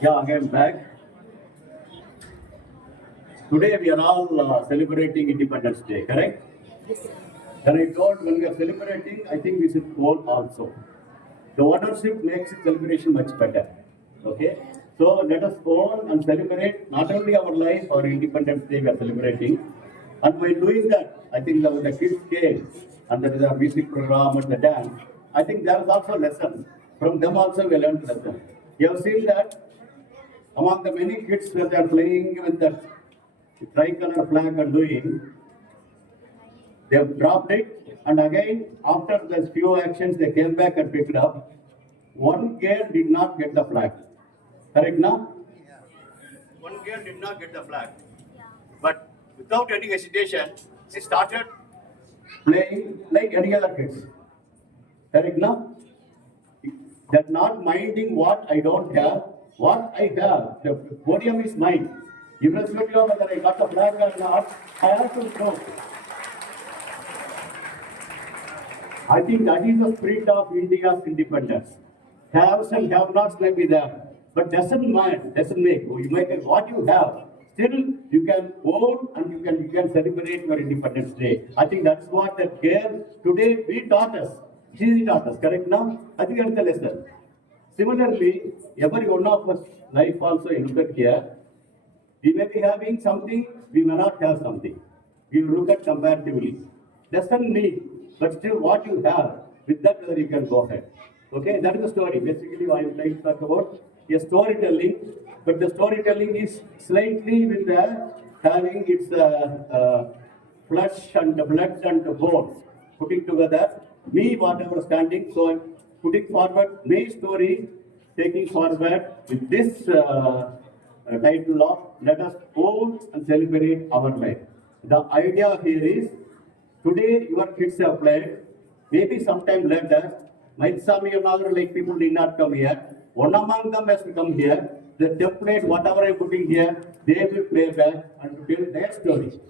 Yeah, again back. Today we are all celebrating Independence Day, correct? When I told when we are celebrating, I think we should vote also. The ownership makes celebration much better. Okay? So let us go and celebrate not only our life, our Independence Day we are celebrating. And by doing that, I think the kids came and there is a music program and the dance. I think there is also lesson. From them also we learned lesson. You have seen that among the many kids when they are playing with the tricolor flag and doing, they have dropped it, and again, after the few actions, they came back and picked up. One girl did not get the flag. Correct now? One girl did not get the flag. But without any hesitation, she started playing like any other kids. Correct now? That not minding what I don't have, what I have. The podium is mine. Irrespective of whether I got the flag or not, I have to show. I think that is the spirit of India's independence. Haves and have-nots may be there, but doesn't make. You make what you have. Still, you can own and you can celebrate your Independence Day. I think that's what that girl today we taught us. She taught us, correct now? I think that's the lesson. Similarly, every one of us life also you look at here. We may be having something, we may not have something. We look at comparatively. Doesn't mean, but still what you have, with that whether you can go ahead. Okay, that is the story. Basically, what I am trying to talk about is storytelling, but the storytelling is slightly with the having its flesh and the blood and the bones putting together. Me, whatever standing, so I'm putting forward my story, taking forward with this title of Let Us Own and Celebrate Our Life. The idea here is today your kids have played, maybe sometime later, Mylswamy and other like people did not come here. One among them has to come here. The template, whatever I put in here, they will play back and tell their story.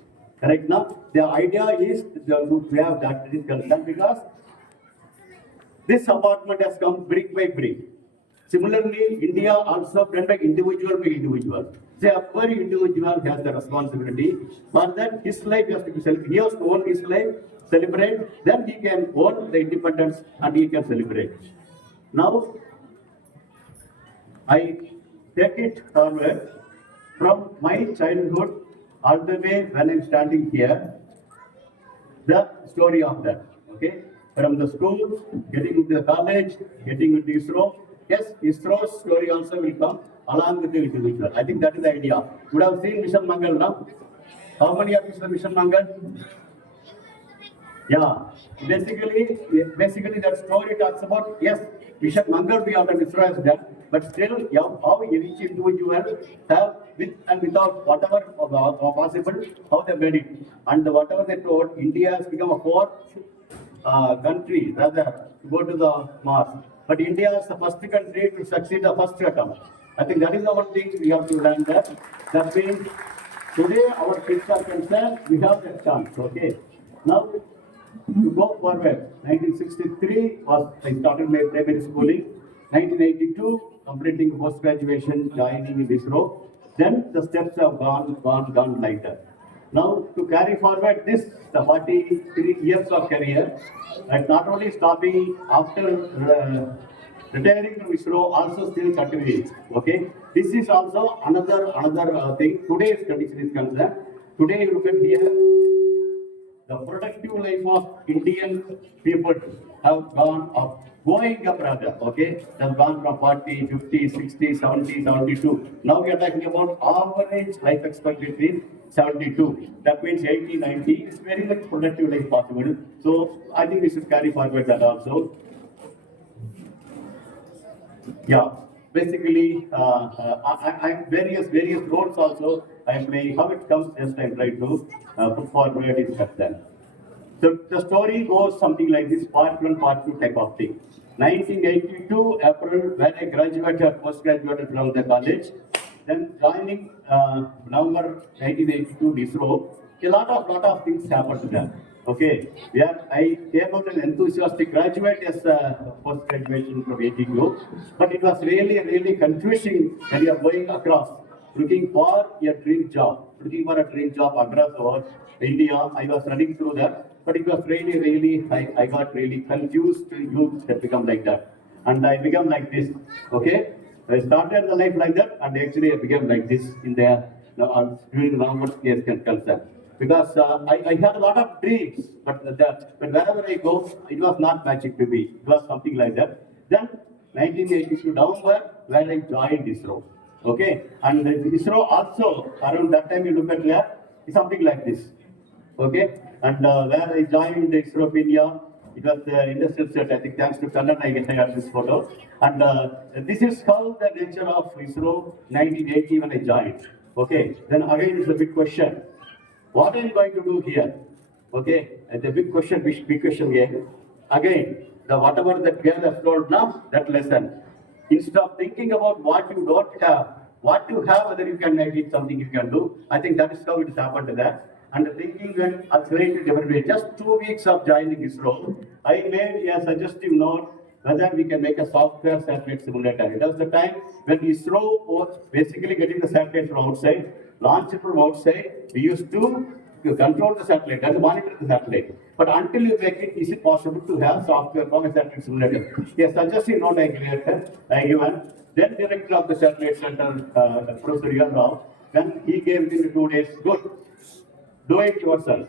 Correct now? The idea is to have that discussion because this apartment has come brick by brick. Similarly, India also done by individual by individual. So every individual has the responsibility. For that, his life has to be celebrated. He has to own his life, celebrate. Then he can own the independence and he can celebrate. Now, I take it forward from my childhood all the way when I'm standing here. The story of that. Okay, from the school, getting into the college, getting into ISRO. Yes, ISRO's story also will come along with the individual. I think that is the idea. You would have seen Mission Mangal now. How many of you saw Mission Mangal? Yeah. Basically that story talks about, yes, Mission Mangal we have done, ISRO has done, but still how each individual have with and without whatever possible, how they made it. And whatever they told, India has become a fourth country rather to go to the Mars. But India is the first country to succeed the first attempt. I think that is the one thing we have to learn that. That means today our kids are concerned, we have that chance. Okay. Now to go forward, 1963 was I started my primary schooling. 1982 completing post graduation, joining in ISRO. Then the steps have gone later. Now, to carry forward this, the 43 years of career, and not only stopping after retiring from ISRO, also still continuing. Okay, this is also another thing. Today's condition is concerned. Today, you look at here, the productive life of Indian people have gone up, going up rather, okay? They have gone from 40, 50, 60, 70, 72. Now we are talking about average life expectancy is 72. That means 80, 90 is very much productive life possible. So I think we should carry forward that also. Yeah. Basically, I various roles also I am playing. How it comes, just I try to put forward in that. So the story goes something like this: part 1, part 2 type of thing. 1982 April, when I graduated, postgraduated from the college, then joining November 1982 ISRO. A lot of things happened there. Okay, where I came out an enthusiastic graduate as a post-graduation from ATU, but it was really, really confusing when you are going across, looking for a dream job, across over India. I was running through that, but it was really, really, I got really confused. Youth had become like that, and I became like this. Okay, I started the life like that, and actually I became like this in the during the onward case concern. Because I had a lot of dreams, but wherever I go, it was not magic to me. It was something like that. Then 1982 November, when I joined ISRO. Okay, and ISRO also around that time you look at there, it's something like this. Okay, and where I joined ISRO of India, it was the industrial set. I think thanks to Kannan, I got this photo. And this is how the nature of ISRO 1980 when I joined. Okay, then again is a big question. What am I going to do here? Okay, and the big question, big question here. Again, the whatever that girl has told now, that lesson. Instead of thinking about what you don't have, what you have, whether you can make it something you can do. I think that is how it has happened to that. And the thinking went a slightly different way. Just 2 weeks of joining ISRO, I made a suggestive note whether we can make a software satellite simulator. It was the time when ISRO was basically getting the satellite from outside, launch it from outside. We used to control the satellite and monitor the satellite. But until you make it, is it possible to have software from a satellite simulator? Yes, suggesting note I given. Then director of the satellite center, Professor Yarrao, then he gave within 2 days, good, do it yourself.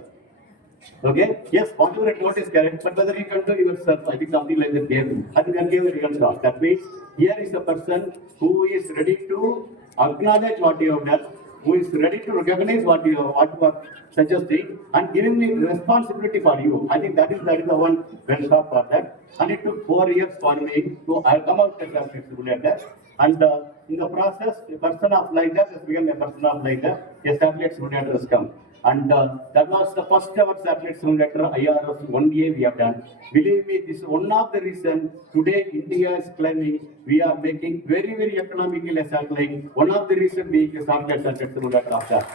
Okay? Yes, whatever it note is correct, but whether you can do yourself, I think something like that gave. I think that gave a real shot. That means here is a person who is ready to acknowledge what you have done, who is ready to recognize what you are suggesting, and giving me responsibility for you. I think that is the one well shot for that. And it took 4 years for me to come out as a simulator. And in the process, a person of like that has become a person of like that. A satellite simulator has come. And that was the first ever satellite simulator IRS 1A we have done. Believe me, this is one of the reasons today India is claiming we are making very, very economical a satellite. One of the reasons being a satellite simulator of that.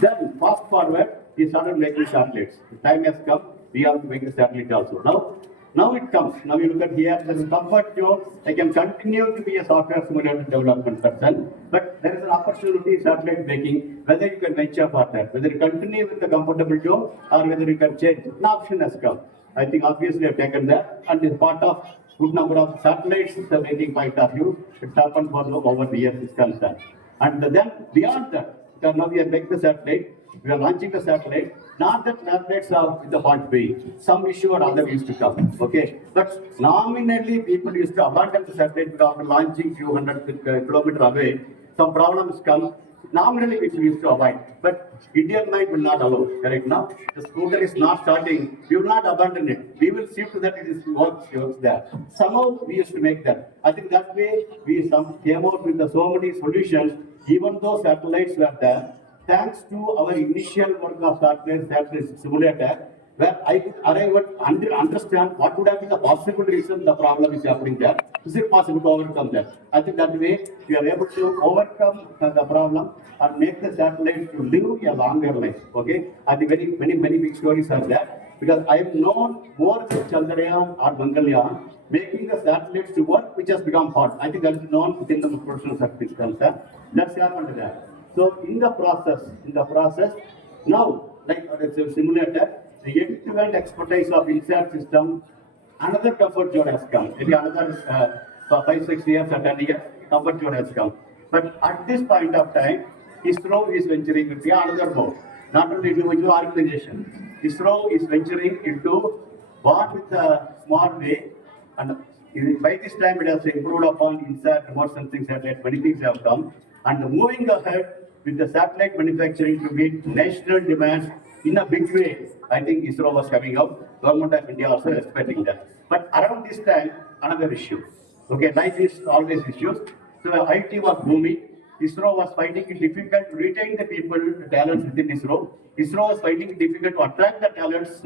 Then fast forward, we started making satellites. The time has come, we have to make the satellite also. Now it comes. Now you look at here, there is comfort zone. I can continue to be a software simulator development person, but there is an opportunity in satellite making, whether you can venture for that, whether you continue with the comfortable zone or whether you can change. An option has come. I think obviously I've taken that, and is part of good number of satellites the making point of view. It's happened for over the years is concerned. And then beyond that, because now we are making the satellite, we are launching the satellite. Not that satellites are with the hot way. Some issue or other used to come. Okay. But nominally people used to abandon the satellite because after launching few hundred kilometers away, some problems come. Nominally people used to avoid. But Indian mind will not allow. Correct now? The scooter is not starting. We will not abandon it. We will see to that it is works there. Somehow we used to make that. I think that way we came out with so many solutions, even though satellites were there. Thanks to our initial work of satellite simulator, where I could arrive at understand what would have been the possible reason the problem is happening there. Is it possible to overcome that? I think that way we are able to overcome the problem and make the satellites to live a longer life. Okay, I think many big stories are there because I have known more than Chandrayaan or Mangalyaan making the satellites to work, which has become hot. I think that is known within the professional sector. That's happened there. So in the process, now like it's a simulator, the end-to-end expertise of insert system, another comfort zone has come. Maybe another 5-6 years or 10 years, comfort zone has come. But at this point of time, ISRO is venturing into another mode. Not only individual organization. ISRO is venturing into what with a smart way, and by this time it has improved upon insert remote sensing satellite. Many things have come, and moving ahead with the satellite manufacturing to meet national demands in a big way. I think ISRO was coming up. Government of India also expecting that. But around this time, another issue. Okay, life is always issues. So IT was booming. ISRO was finding it difficult to retain the people, the talents within ISRO. ISRO was finding it difficult to attract the talents,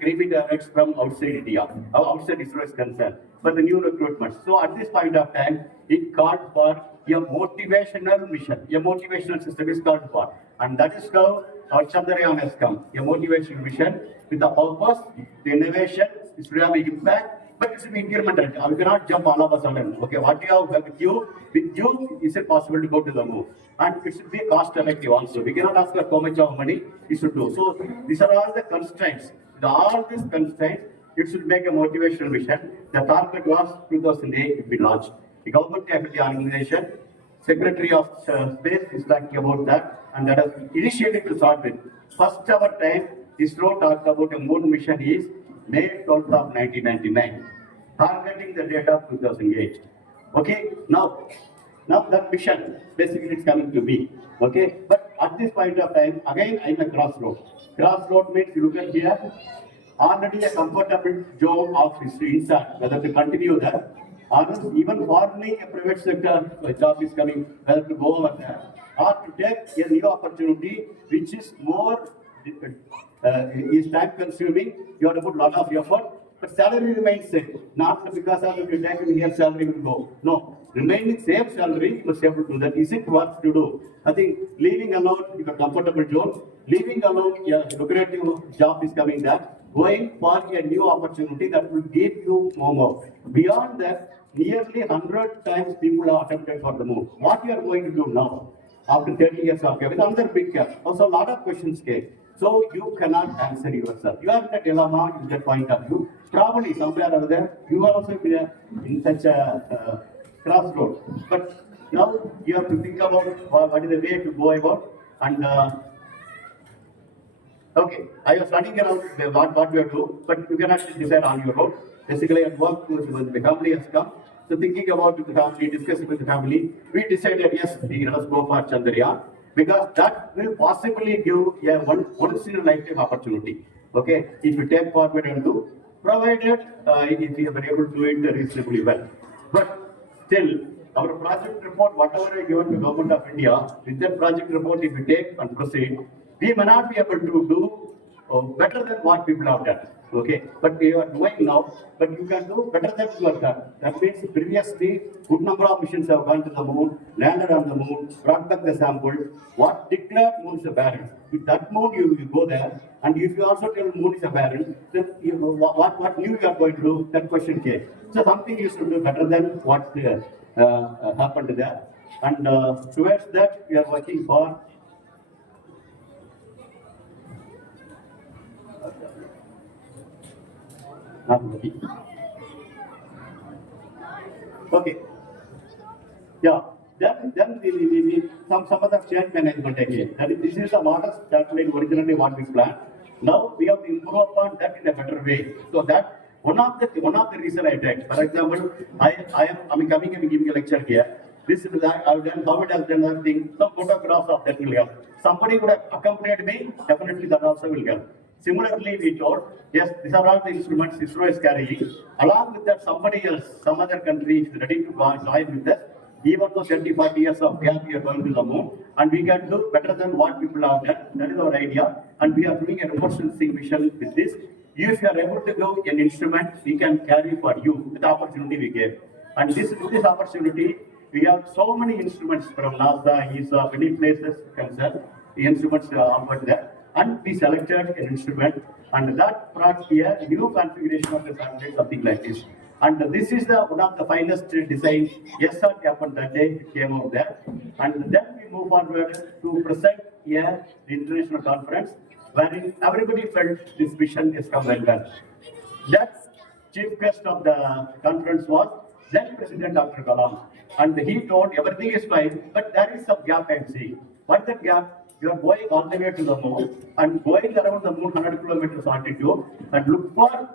creepy talents from outside India, outside ISRO is concerned, for the new recruitment. So at this point of time, it called for a motivational mission. A motivational system is called for. And that is how our Chandrayaan has come, a motivation mission with the purpose, the innovation, it should have an impact, but it should be incremental. You cannot jump all of a sudden. Okay, what you have with you, is it possible to go to the moon? And it should be cost effective also. We cannot ask for how much of money it should do. So these are all the constraints. With all these constraints, it should make a motivational mission. The target was 2008 to be launched. The government activity organization, Secretary of Space is talking about that, and that has initiated to start with. First ever time ISRO talked about a moon mission is May 12th of 1999, targeting the date of 2008. Okay, now that mission basically it's coming to be. Okay, but at this point of time, again I'm a crossroad. Crossroad means you look at here, already a comfortable zone of history inside, whether to continue that, or even forming a private sector job is coming, whether to go over there, or to take a new opportunity which is more, is time consuming, you have to put a lot of effort, but salary remains same. Not because of if you take here, salary will go. No, remaining same salary, you must able to do that. Is it worth to do? I think leaving alone, you have comfortable zone, leaving alone, a lucrative job is coming there, going for a new opportunity that will give you more. Beyond that, nearly 100 times people have attempted for the moon. What you are going to do now, after 30 years of with another big gap. Also, a lot of questions came. So you cannot answer yourself. You are in a dilemma in that point of view. Probably somewhere or there, you are also in such a crossroad. But now you have to think about what is the way to go about. And okay, I was running around what we are doing, but you cannot decide on your own. Basically, at work, the family has come. So thinking about the family, discussing with the family, we decided yes, let us go for Chandrayaan, because that will possibly give a once in a lifetime opportunity. Okay, if you take forward and do, provided if you are able to do it reasonably well. But still, our project report, whatever I given to the Government of India, with that project report, if we take and proceed, we may not be able to do better than what people have done. Okay, but we are doing now, but you can do better than you have done. That means previously, good number of missions have gone to the moon, landed on the moon, brought back the sample. What declared moon is a barren? With that moon, you go there, and if you also tell moon is a barren, then what new you are going to do? That question came. So something you should do better than what happened there. And towards that, we are working for. Okay. Yeah. Then we some other change management again. This is the model satellite originally what we planned. Now we have to improve upon that in a better way. So that one of the reason I take. For example, I'm coming and giving a lecture here. This is that I've done how it has done that thing. Some photographs of that will help. Somebody would have accompanied me. Definitely that also will help. Similarly, we told, yes, these are all the instruments ISRO is carrying. Along with that, somebody else, some other country is ready to join with us. Even though 30, 40 years of gap, we are going to the moon, and we can do better than what people have done. That is our idea, and we are doing a remote sensing mission with this. If you are able to do an instrument, we can carry for you with the opportunity we gave. And with this opportunity, we have so many instruments from NASA, ESA, many places concerned. The instruments are offered there. And we selected an instrument, and that brought here a new configuration of the satellite, something like this. And this is one of the finest design. Yes, sir, happened that day, it came out there. And then we move forward to present here the international conference, wherein everybody felt this mission is come well done. That chief guest of the conference was then President Dr. Kalam. And he told everything is fine, but there is some gap I'm seeing. What's that gap? You are going all the way to the moon and going around the moon 100 kilometers altitude and look for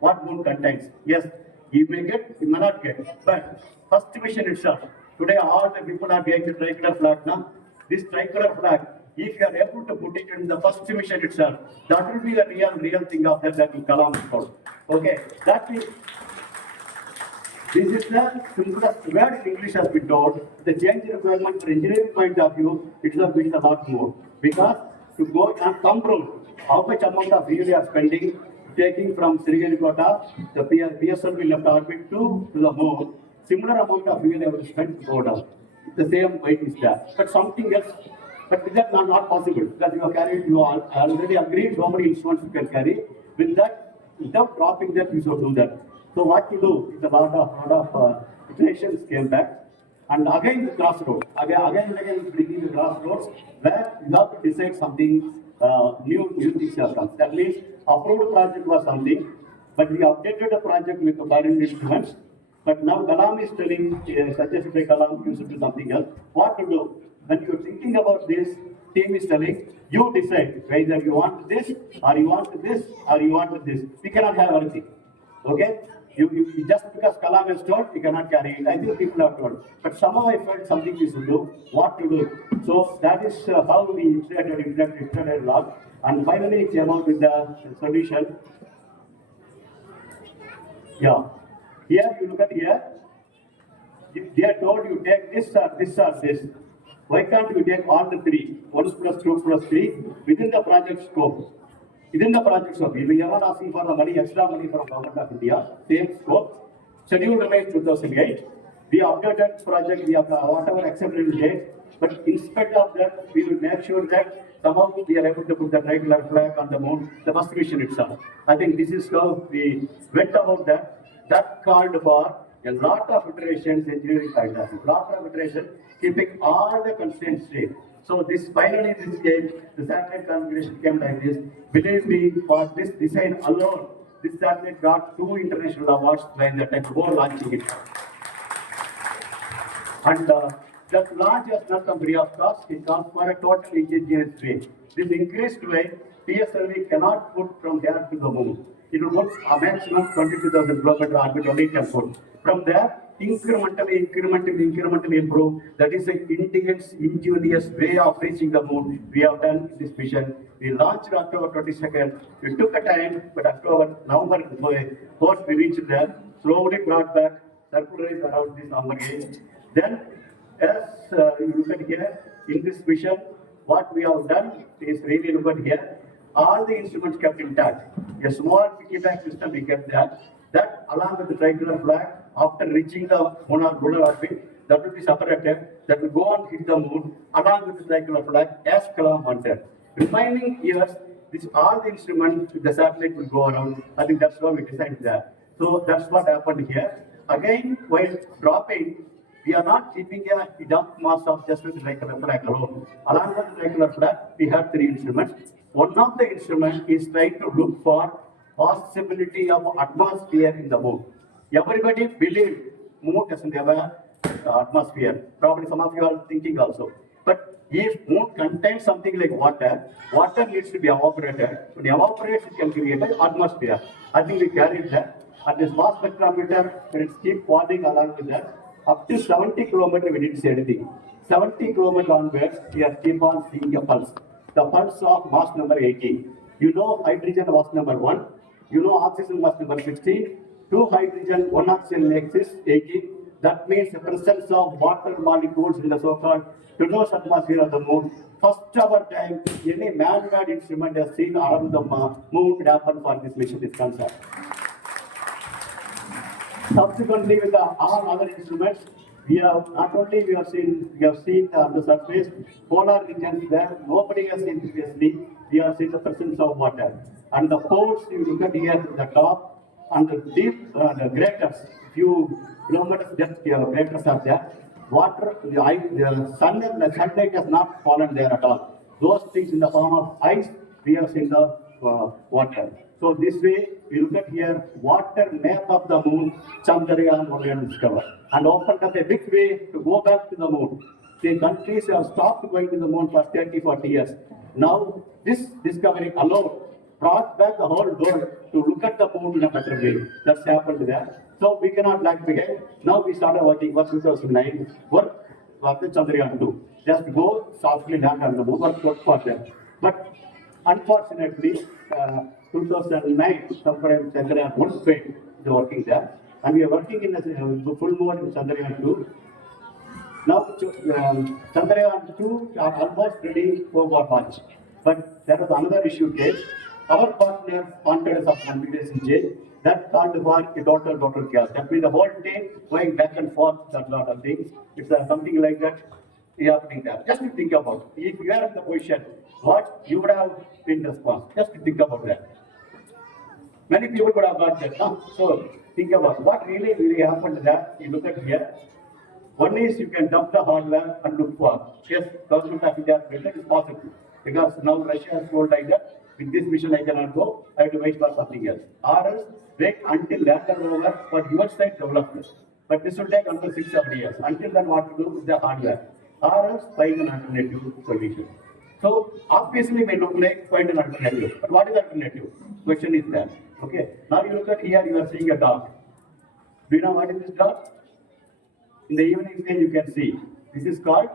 what moon contains. Yes, you may get, you may not get. But first mission itself, today all the people are behind the tricolor flag now. This tricolor flag, if you are able to put it in the first mission itself, that will be the real thing of that will Kalam called. Okay, that is. This is the simplest word in English has been told. The change requirement for engineering point of view, it is a lot more. Because to go and control how much amount of fuel you are spending, taking from Sriharikota, the PSLV left orbit to the moon, similar amount of fuel you have to spend to go down. The same weight is there. But something else But with that, not possible because you have carried, you are already agreed so many instruments you can carry. With that, without dropping that, you should do that. So what to do? It's a lot of iterations came back. And again the crossroads, again bringing the crossroads where you have to decide something new things have come. That means approved project was something, but we updated the project with the current instruments. But now Kalam is telling, suggested by Kalam, you should do something else. What to do? When you're thinking about this, team is telling, you decide whether you want this, or you want this, or you want this. We cannot have everything. Okay? You just because Kalam is told, you cannot carry it. I think people are told. But somehow I felt something we should do, what to do. So that is how we iterated a lot. And finally it came out with the solution. Yeah. Here, you look at here. They are told you take this or this or this. Why can't you take all the three? 1 plus 2 plus 3 within the project scope. Within the project scope. We are not asking for the money, extra money from Government of India. Same scope. Schedule remains 2008. We updated project, we have whatever accepted date. But instead of that, we will make sure that somehow we are able to put the triangular flag on the moon, the first mission itself. I think this is how we went about that. That called for a lot of iterations, engineering fantasy, lot of iterations, keeping all the constraints straight. So this finally this came, the satellite configuration came like this. Believe me, for this design alone, this satellite got 2 international awards when the before launching it. And that launch has not come free of cost, it comes for a total indigenous weight. This increased weight, PSLV cannot put from there to the moon. It will put a maximum 22,000 kilometer orbit only can put. From there, incrementally improve. That is an ingenious way of reaching the moon. We have done this mission. We launched October 22nd. We took a time, but November 4th, we reached there. Slowly brought back, circularized around this number 8. Then, as you look at here, in this mission, what we have done is really look at here. All the instruments kept intact. A small piggyback system we kept that. That along with the triangular flag, after reaching the lunar orbit, that will be separated. That will go and hit the moon along with the triangular flag as Kalam wanted. Remaining years, all the instruments, the satellite will go around. I think that's what we designed that. So that's what happened here. Again, while dropping, we are not keeping a dump mass of just with the triangular flag alone. Along with the triangular flag, we have 3 instruments. One of the instruments is trying to look for possibility of atmosphere in the moon. Everybody believed moon doesn't have an atmosphere. Probably some of you are thinking also. But if moon contains something like water, water needs to be evaporated. When it evaporates, it can create an atmosphere. I think we carried that. And this mass spectrometer, when it keeps falling along with that, up to 70 kilometers we didn't say anything. 70 kilometers onwards, we are keep on seeing a pulse. The pulse of mass number 18. You know hydrogen was number 1. You know oxygen was number 16. 2 hydrogen, 1 oxygen exists, 18. That means the presence of water molecules in the so-called Tunus atmosphere of the moon. First ever time, any man-made instrument has seen around the moon it happened for this mission is concerned. Subsequently, with all other instruments, we have not only we have seen on the surface polar regions where nobody has seen previously. We have seen the presence of water, and the poles you look at here at the top, and the deep the craters, few kilometers depth here, craters are there. Water, the sunlight has not fallen there at all. Those things in the form of ice, we have seen the water. So this way, we look at here, water map of the moon, Chandrayaan will discover, and opened up a big way to go back to the moon. The countries have stopped going to the moon for 30, 40 years. Now, this discovery alone brought back the whole world to look at the moon in a better way. That's happened there. So we cannot lag behind. Now we started working for 2009, work for the Chandrayaan 2. Just go softly land on the moon, work for them. But unfortunately, 2009, sometimes Chandrayaan 1 failed, the working there. And we are working in a full mode in Chandrayaan 2. Now, Chandrayaan 2 are almost ready for launch. But there was another issue case. Our partner wanted us of confidence in jail. That called for a total chaos. That means the whole day going back and forth, that lot of things. It's something like that. happening there. Just to think about it. If you are in the position, what you would have been responsible. Just to think about that. Many people would have got that. Huh? So think about what really happened there. You look at here. One is you can dump the hardware and look for. Yes, government of India it is possible. Because now Russia has told like that, with this mission I cannot go, I have to wait for something else. Or else wait until land and over for your side development. But this will take another 6-7 years. Until then what to do with the hardware? Or else find an alternative solution. So obviously may look like find an alternative. But what is alternative? Question is that. Okay. Now you look at here, you are seeing a dog. Do you know what is this dog? In the evening stage you can see. This is called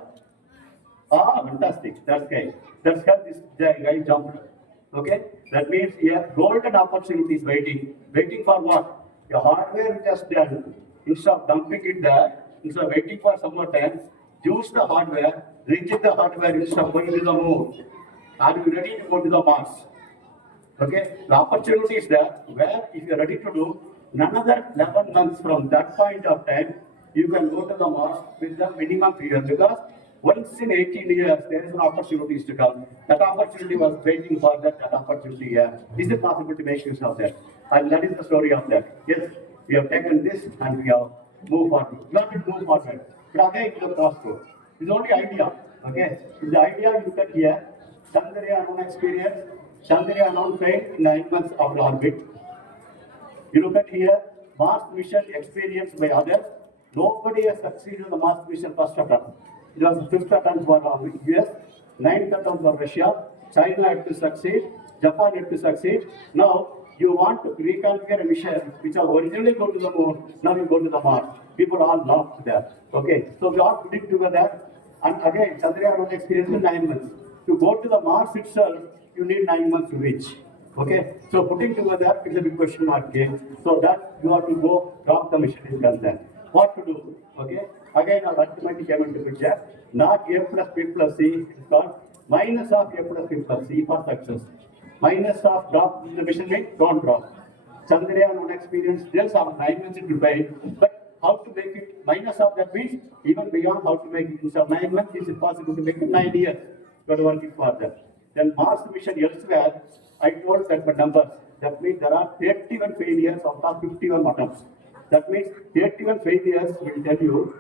fantastic. That's guy. That's how this guy jumped. Okay? That means here golden opportunity is waiting. Waiting for what? Your hardware which has done. Instead of dumping it there, instead of waiting for some more time, use the hardware, reject the hardware instead of going to the moon. Are you ready to go to the Mars? Okay? The opportunity is there where if you are ready to do another 11 months from that point of time, you can go to the Mars with the minimum period because once in 18 years there is an opportunity to come. That opportunity was waiting for that opportunity here. Is it possible to make use of that? And that is the story of that. Yes, we have taken this and we have moved forward. We have to move forward. But again, it's a crossroad. It's only idea. Okay? The idea you look at here, Chandrayaan on experience, Chandrayaan on failed in 9 months of orbit. You look at here, Mars mission experienced by others. Nobody has succeeded in the Mars mission first attempt. It was the 5th attempt for US, 9th attempt for Russia, China had to succeed, Japan had to succeed. Now you want to reconfigure a mission which was originally go to the moon, now you go to the Mars. People all laughed there. Okay, so we are putting together, and again, Chandrayaan experience in 9 months. To go to the Mars itself, you need 9 months to reach. Okay, so putting together is a big question mark game. So that you have to go drop the mission is concerned. What to do? Okay, again our ultimately came into picture. Not A plus B plus C is called minus of A plus B plus C for success. Minus of drop the mission means don't drop. Chandrayaan on experience still some 9 months to fail, but how to make it minus of that means even beyond how to make it instead of 9 months is it possible to make it 9 years. Got to work it for that. Then Mars mission elsewhere, I told that the numbers. That means there are 31 failures out of 51 attempts. That means 31 failures will tell you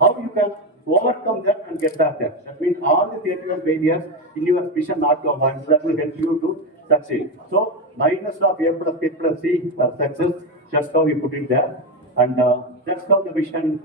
how you can overcome that and get back there. That means all the 31 failures in your mission not to avoid. So that will help you to succeed. So minus of A plus B plus C for success. That's how we put it there. And that's how the mission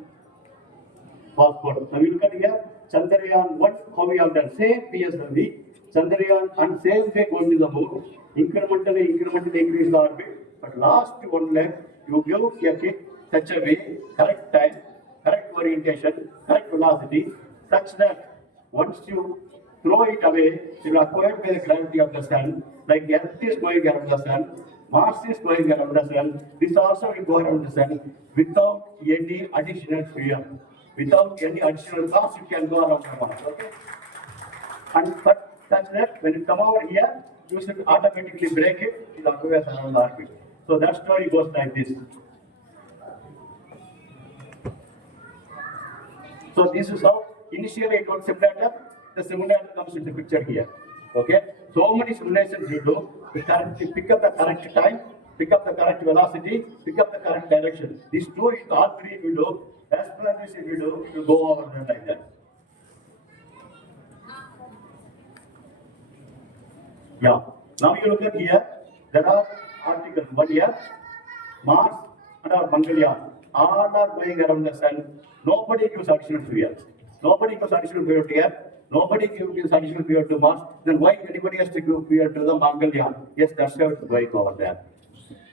was put. Now we look at here, Chandrayaan 1, how we have done. Same PSLV, Chandrayaan and same way going to the moon. Incrementally increase the orbit. But last one leg, you give a kick such a way, correct time, correct orientation, correct velocity, such that once you throw it away, you are acquired by the gravity of the sun, like Earth is going around the sun, Mars is going around the sun, this also will go around the sun without any additional fear. Without any additional cost, you can go around the Mars. Okay? And but such that when you come over here, you should automatically break it, it will always around the orbit. So that story goes like this. So this is how initially it was simulator. The simulator comes into picture here. Okay. So many simulations you do. You pick up the correct time, pick up the correct velocity, pick up the correct direction. These two, all three you do. As per this, if you do, you go over there like that. Yeah. Now you look at here. There are articles. One here, Mars and our Mangalyaan. All are going around the sun. Nobody gives additional fear. Nobody gives additional fear to Earth. Nobody gives additional fear to Mars. Then why anybody has to give fear to the Mangalyaan? Yes, that's how it's going over there.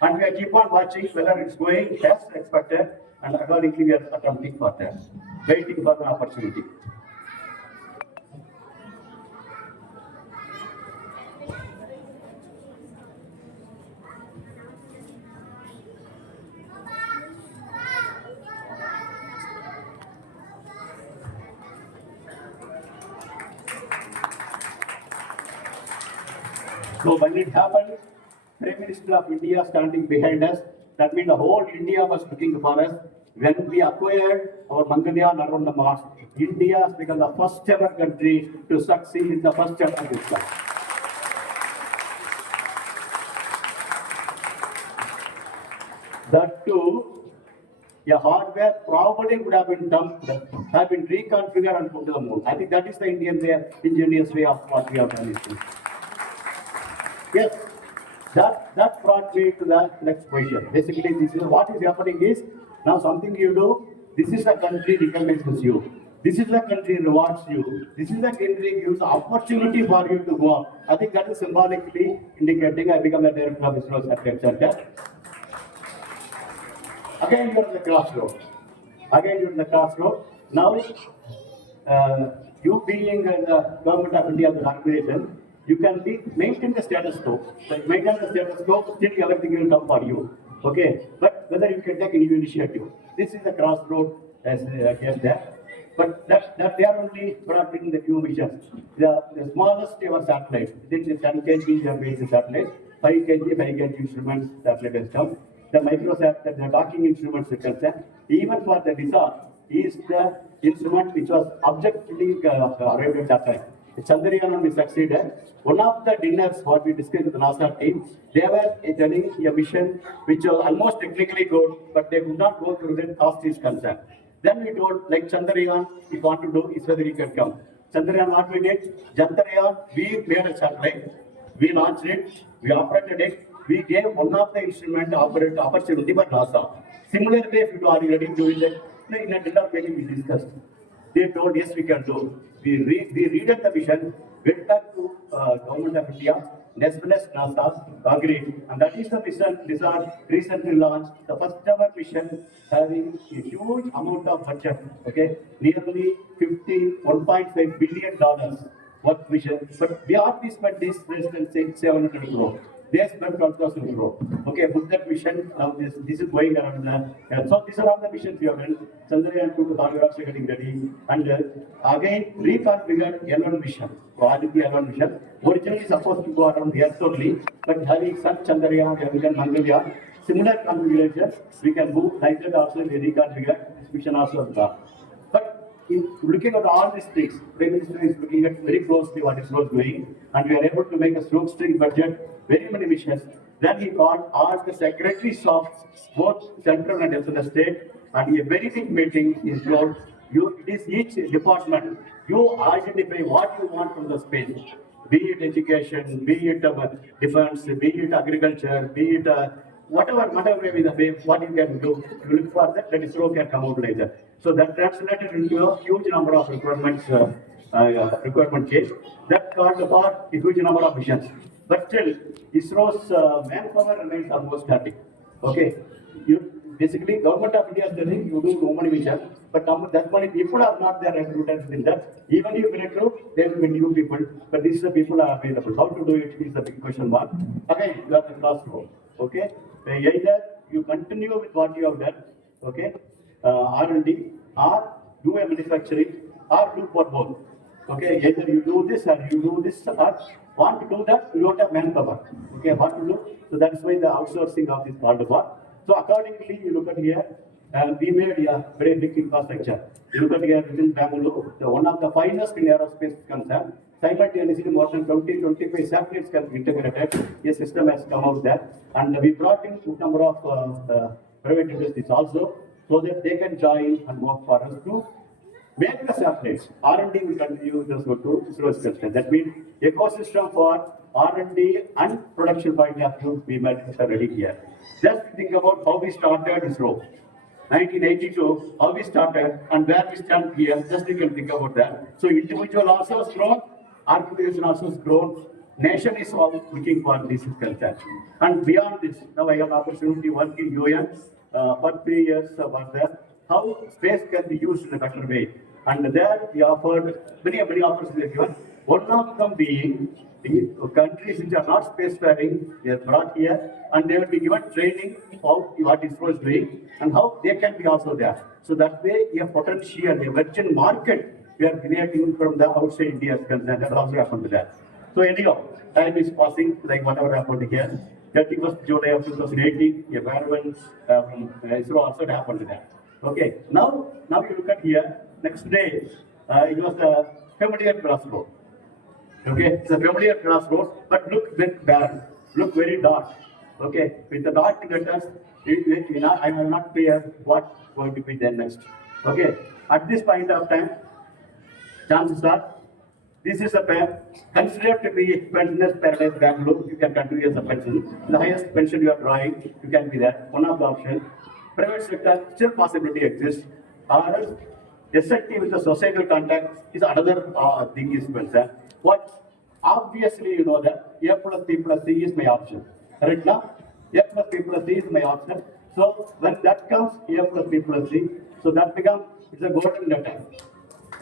And we keep on watching whether it's going as expected, and accordingly we are attempting for that, waiting for the opportunity. So when it happened, Prime Minister of India standing behind us, that means the whole India was looking for us. When we acquired our Mangalyaan around the Mars, India has become the first ever country to succeed in the first ever mission. That too, a hardware probably would have been dumped, have been reconfigured and put to the moon. I think that is the Indian way, ingenious way of what we have done. Yes, that brought me to the next question. Basically, this is what is happening is now something you do. This is the country recognizes you. This is the country rewards you. This is the country gives opportunity for you to go up. I think that is symbolically indicating I become a director of ISRO Center. Again, you are in the crossroad. Again, you are in the crossroad. Now, you being the government of India, the organization, you can maintain the status quo. But maintain the status quo, still everything will come for you. Okay? But whether you can take any initiative. This is the crossroad as again there. But that they are only producing the few missions. The smallest ever satellite, this is 10 kg basic satellite, 5 kg, 5 kg instruments satellite has come. The microsat, the docking instruments are concerned. Even for the DISA, is the instrument which was objectively arrived at that time. The Chandrayaan we succeeded. One of the dinners, what we discussed with the NASA team, they were running a mission which was almost technically good, but they could not go through the cost is concerned. Then we told, like Chandrayaan, if you want to do, is whether you can come. Chandrayaan, what we did? Chandrayaan, we made a satellite, we launched it, we operated it, we gave one of the instrument operate opportunity for NASA. Similarly, if you are ready to do it, in a dinner meeting we discussed. They told, yes, we can do. We redid the vision, went back to Government of India, as well as NASA, agreed. And that is the mission. These are recently launched, the first ever mission having a huge amount of budget, okay? Nearly $1.5 billion worth mission. But beyond this, but this president said 700 crore. They spent 12,000 crore. Okay, put that mission. Now this is going around the. So these are all the missions we have done. Chandrayaan 2 to Target also getting ready. And again, reconfigured L1 mission. So Aditya L1 mission. Originally supposed to go around the Earth only, but having such Chandrayaan, having done Mangalyaan, similar configuration, we can move like that also. We reconfigure this mission also. But in looking at all these things, Prime Minister is looking at very closely what is doing, and we are able to make a shoestring budget, very many missions. Then he got all the secretaries of both central and the state, and a very big meeting is called. It is each department. You identify what you want from the space, be it education, be it defense, be it agriculture, be it whatever may be the way, what you can do. You look for that, ISRO can come out later. So that translated into a huge number of requirements, requirement case. That called for a huge number of missions. But still, ISRO's manpower remains almost static. Okay, basically, government of India is telling you do so many missions, but that many people are not there recruited in that. Even if you recruit, there will be new people, but these are people are available. How to do it is the big question mark. Again, you have the classroom. Okay, either you continue with what you have done, okay, R&D, or do a manufacturing, or do for both. Okay, either you do this or you do this, or want to do that, you don't have manpower. Okay, what to do? So that's why the outsourcing of this called for. So accordingly, you look at here, we made a very big infrastructure. You look at here within Bangalore, one of the finest in aerospace is concerned. Simultaneously, more than 20-25 satellites can be integrated. A system has come out there, and we brought in a number of private industries also, so that they can join and work for us to make the satellites. R&D will continue this to ISRO's concern. That means ecosystem for R&D and production point of view, we might have ready here. Just think about how we started ISRO. 1982, how we started and where we stand here, just you can think about that. So individual also has grown, organization also has grown, nation is all looking for this culture. And beyond this, now I have opportunity to work in UN for 3 years about that, how space can be used in a better way. And there we offered many opportunities given. One of them being the countries which are not spacefaring, they are brought here and they will be given training of what ISRO is doing and how they can be also there. So that way, a potential, a virgin market we are creating from the outside India is concerned. That also happened to that. So anyhow, time is passing, like whatever happened here. 31st July of 2018, a farewell ISRO also happened to that. Okay, now you look at here. Next day, it was a familiar crossroad. Okay, it's a familiar crossroad, but look very bad, look very dark. Okay, with the dark letters, I will not clear what going to be then next. Okay, at this point of time, chances are this is a considered to be pensioners paradise Bangalore. You can continue as a pension. The highest pension you are drawing, you can be that. One of the options. Private sector still possibility exists. Or else, SLT with the societal contact is another thing is concerned. What obviously you know that A plus B plus C is my option. Correct now? A plus B plus C is my option. So when that comes A plus B plus C, so that becomes it's a golden letter.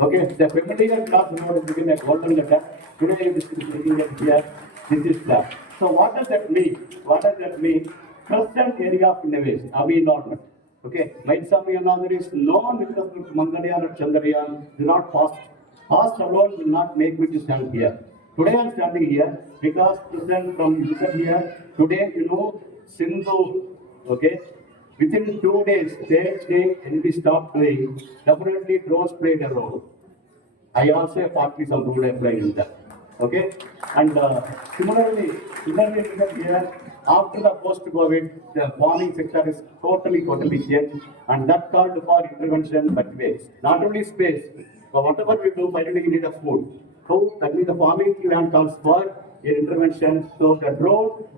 Okay, the familiar class node is given a golden letter. Today this is looking at here. This is that. So what does that mean? What does that mean? Constant area of innovation, environment. Okay, Mylswamy and Annadurai is known with respect to Mangalyaan and Chandrayaan. Do not fast. Fast alone will not make me to stand here. Today I am standing here because President from you look at here. Today you know Sindhu. Okay, within 2 days, third day, and we stopped playing. Definitely, drones played a role. I also have partly some role I played in that. Okay, and similarly, here after the post-COVID, the farming sector is totally changed, and that called for intervention, but ways. Not only space, but whatever we do, finally we need a food. So that means the farming land calls for intervention. So the drone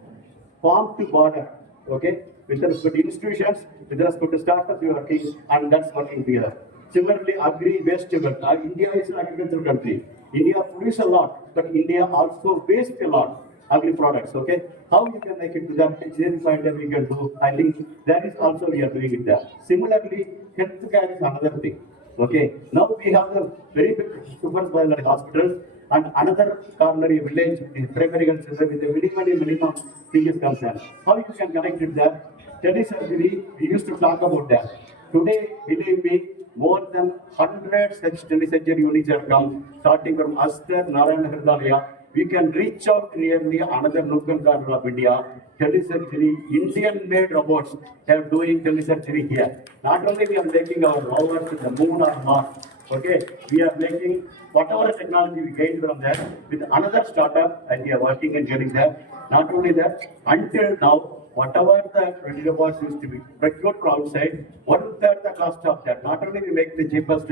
farm to border, okay, with respect to institutions, with respect to startups, you are working, and that's working together. Similarly, agri-waste. India is an agricultural country. India produces a lot, but India also wastes a lot agri products. Okay, how you can make it to that engineering point that we can do? I think that is also we are doing it there. Similarly, healthcare is another thing. Okay, now we have the very big super specialty hospitals and another coronary village in primary health center with a minimum thing is concerned. How you can connect it there? Telesurgery, we used to talk about that. Today, believe me, more than 100 such telesurgery units have come, starting from Aster, Narayana Hridalaya. We can reach out nearly another local corner of India. Telesurgery, Indian-made robots are doing telesurgery here. Not only we are making our rovers to the moon or Mars, okay, we are making whatever technology we gained from that with another startup, and we are working and getting there. Not only that, until now, whatever the 20 robots used to be procured from outside, one-third the cost of that. Not only we make the cheapest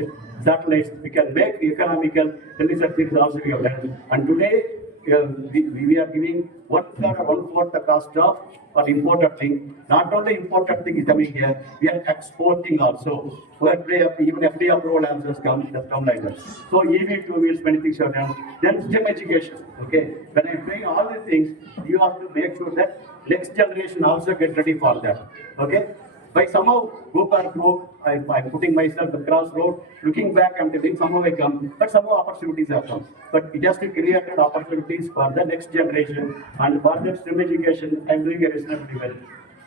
satellites, we can make economical telesurgery also we have done. And today, we are giving one-third or one-fourth the cost of an imported thing. Not only imported thing is coming here, we are exporting also. So even FDA approval answers come like that. So EV two wheels, many things are done. Then STEM education. Okay, when I'm doing all these things, you have to make sure that next generation also get ready for that. Okay. By somehow go back road, I'm putting myself across road, looking back, I'm telling somehow I come, but somehow opportunities have come. But it just created opportunities for the next generation, and for that STEM education, I'm doing a reasonably well.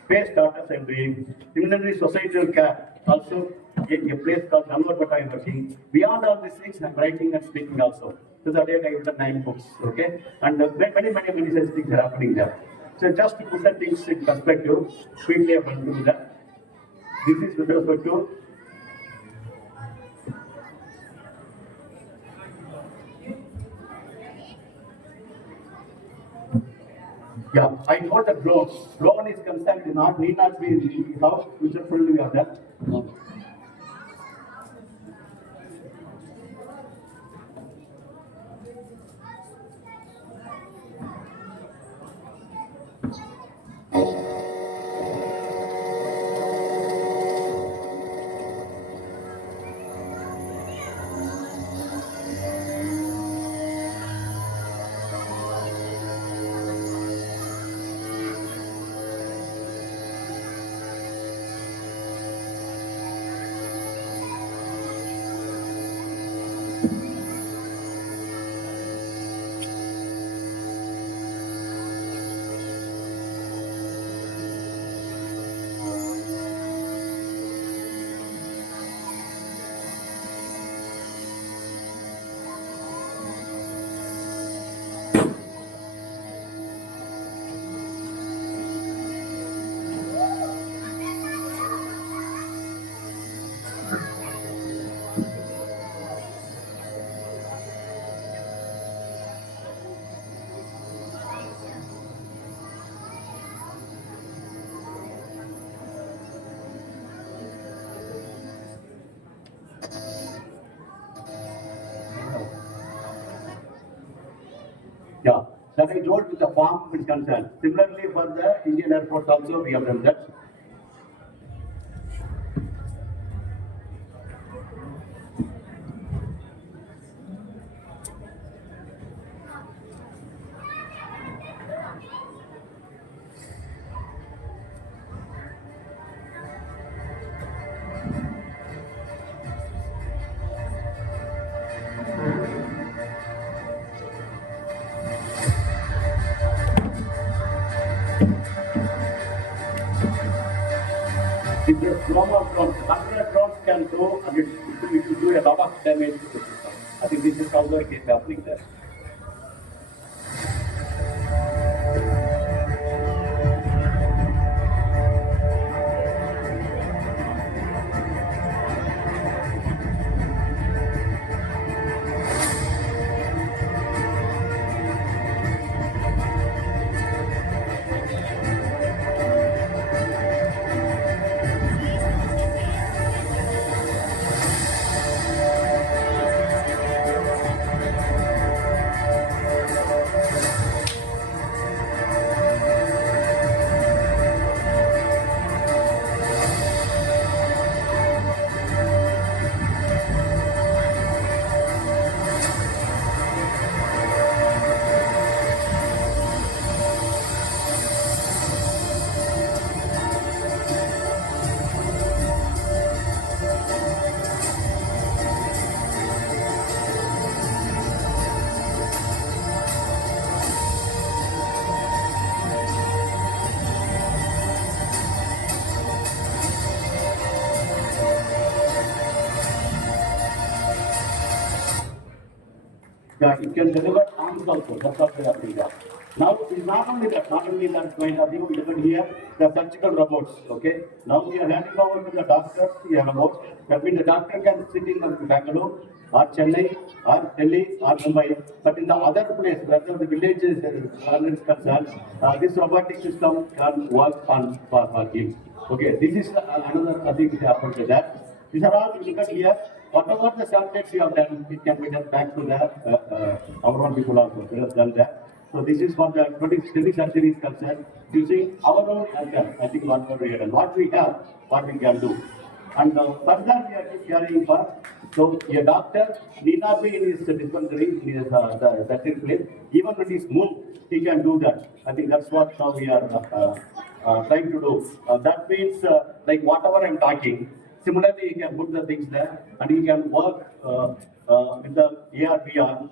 Space startups I'm doing. Similarly, societal care, also a place called Namur, I'm working. Beyond all these things, I'm writing and speaking also. So that I have written 9 books, okay? And many such things are happening there. So just to put the things in perspective, quickly I want to do that. This is with respect to yeah, I know that drone is concerned need not be how future fully we are that. That I told with the farm is concerned. Similarly, for the Indian Air Force also, we have done that. If the swarm of drones, 100 drones can go and it will do a lot of damage to the system. I think this is also it is happening there. Yeah, it can deliver arms also. That's what we have to do. Now, it's not only that point of view, even here, the surgical robots, okay? Now we are handing over to the doctors, the robots. That means the doctor can sit in Bangalore, or Chennai, or Delhi, or Mumbai. But in the other place, whether the villages is concerned, this robotic system can work on for him. Okay, this is another thing which happened to that. These are all, you look at here, whatever the subjects you have done, it can be done back to the our own people also. We have done that. So this is for the 20 surgery is concerned, using our own angle, I think what we have done. What we have, what we can do. And further we are carrying for, so a doctor need not be in his dispensary, in his the surgery place. Even when he's moved, he can do that. I think that's what now we are trying to do. That means like whatever I'm talking, similarly, he can put the things there and he can work with the AR/VR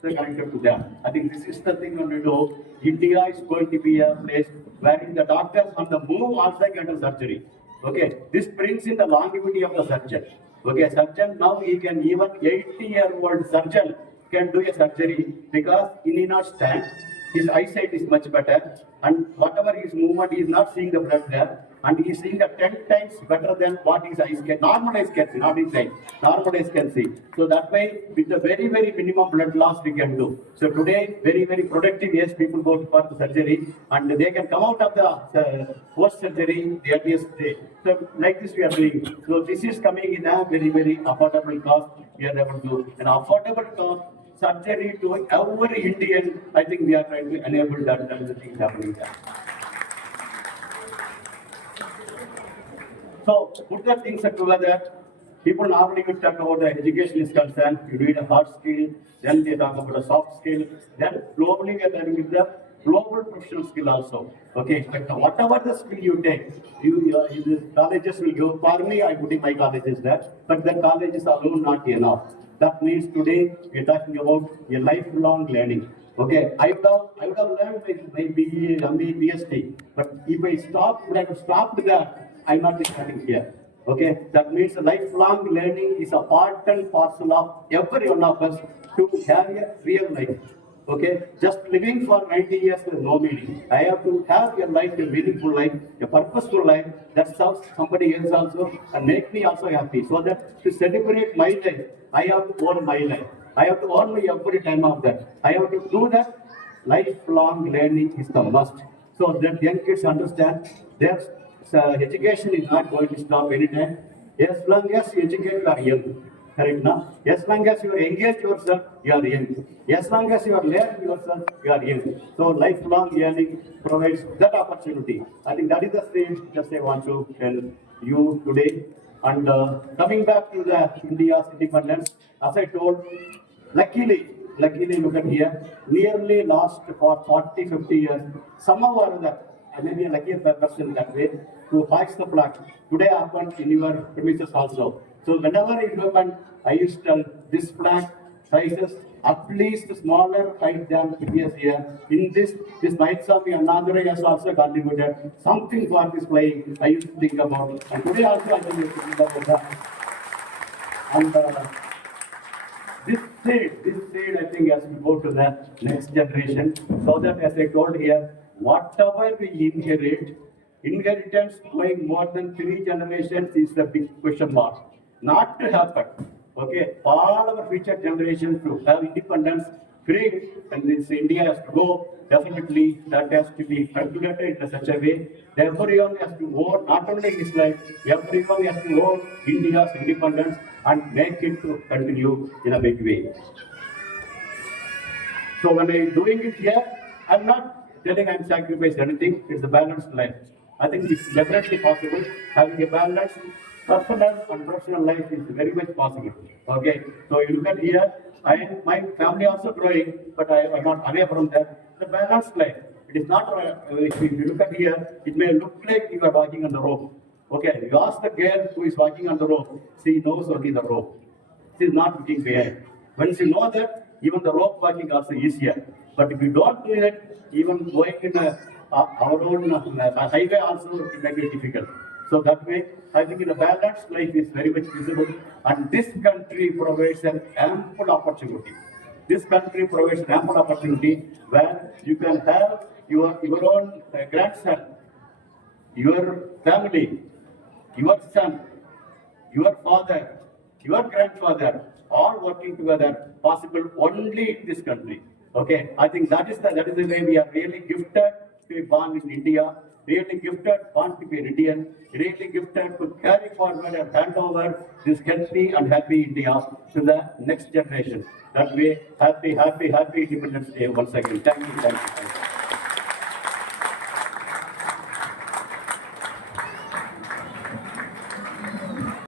connected to them. I think this is the thing when we do. India is going to be a place where the doctors on the move also can do surgery. Okay, this brings in the longevity of the surgeon. Okay, surgeon now he can even 80-year-old surgeon can do a surgery because he need not stand. His eyesight is much better, and whatever his movement, he is not seeing the blood there, and he is seeing the 10 times better than what his eyes can, normal eyes can see, not his eye, normal eyes can see. So that way, with the very, very minimum blood loss we can do. So today, very, very productive, yes, people go for the surgery, and they can come out of the post-surgery the earliest day. So like this we are doing. So this is coming in a very, very affordable cost. We are able to do an affordable cost surgery to every Indian. I think we are trying to enable that kind of things happening there. So put the things together. People normally will talk about the education is concerned. You need a hard skill, then they talk about a soft skill, then globally we are dealing with the global professional skill also. Okay, but whatever the skill you take, the colleges will give. For me, I put in my colleges there, but the colleges alone not enough. That means today we are talking about a lifelong learning. Okay, I would have learned my BE, ME, PhD, but if would have stopped there, I'm not starting here. Okay, that means lifelong learning is a part and parcel of every one of us to have a real life. Okay, just living for 90 years is no meaning. I have to have a life, a meaningful life, a purposeful life that serves somebody else also and make me also happy. So that to celebrate my life, I have to own my life. I have to own my every time of that. I have to do that. Lifelong learning is the must. So that young kids understand their education is not going to stop anytime. As long as you educate, you are young. Correct now? As long as you engage yourself, you are young. As long as you are learning yourself, you are in. So lifelong learning provides that opportunity. I think that is the same just I want to tell you today. And coming back to the India's independence, as I told, luckily, look at here, nearly lost for 40, 50 years, somehow or other, I may be a luckier person that way, to hoist the flag. Today happened in your premises also. So whenever it happened, I used to tell this flag rises at least smaller height than previous year. In this Mylswamy Annadurai has also contributed something for this flying. I used to think about, and today also I think about that. And this seed, I think, has to go to the next generation, so that, as I told here, whatever we inheritance going more than 3 generations is the big question mark. Not to happen. Okay, all our future generations to have independence, free, and this India has to go. Definitely, that has to be calculated in such a way. Everyone has to own, not only his life, everyone has to own India's independence and make it to continue in a big way. So when I'm doing it here, I'm not telling I'm sacrificing anything. It's a balanced life. I think it's definitely possible. Having a balanced personal and professional life is very much possible. Okay. So you look at here, my family also growing, but I'm not away from that. The balanced life. It is not. If you look at here, it may look like you are walking on the rope. Okay. You ask the girl who is walking on the rope. She knows only the rope. She is not looking behind. Once you know that, even the rope walking also easier. But if you don't do it, even going in our own highway also it may be difficult. So that way, I think in a balanced life is very much visible, and this country provides an ample opportunity. This country provides an ample opportunity where you can have your own grandson, your family, your son, your father, your grandfather, all working together, possible only in this country. Okay, I think that is the way we are really gifted to be born in India, really gifted, born to be an Indian, really gifted to carry forward and hand over this healthy and happy India to the next generation. That way, happy Independence Day once again. Thank you.